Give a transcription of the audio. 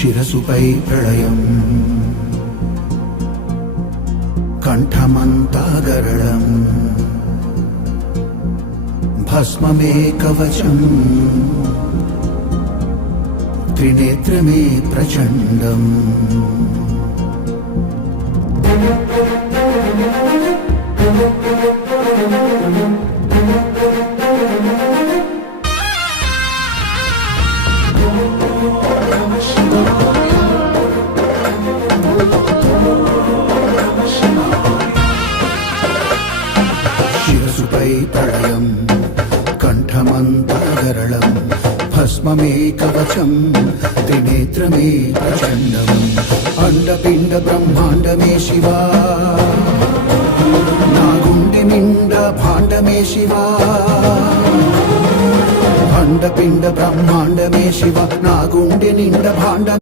శిరసుపై ప్రళయం కంఠమంతా గరళం భస్మమే కవచం త్రినేత్రమే ప్రచండం శిరసుపై ప్రళయం కంఠమంతా గరళం భస్మమే కవచం త్రినేత్రమే ప్రచండం అండపిండ బ్రహ్మాండమే శివా నా గుండె నిండా భాండమే శివా అండపిండ బ్రహ్మాండమే శివ నా గుండె నిండా భాండ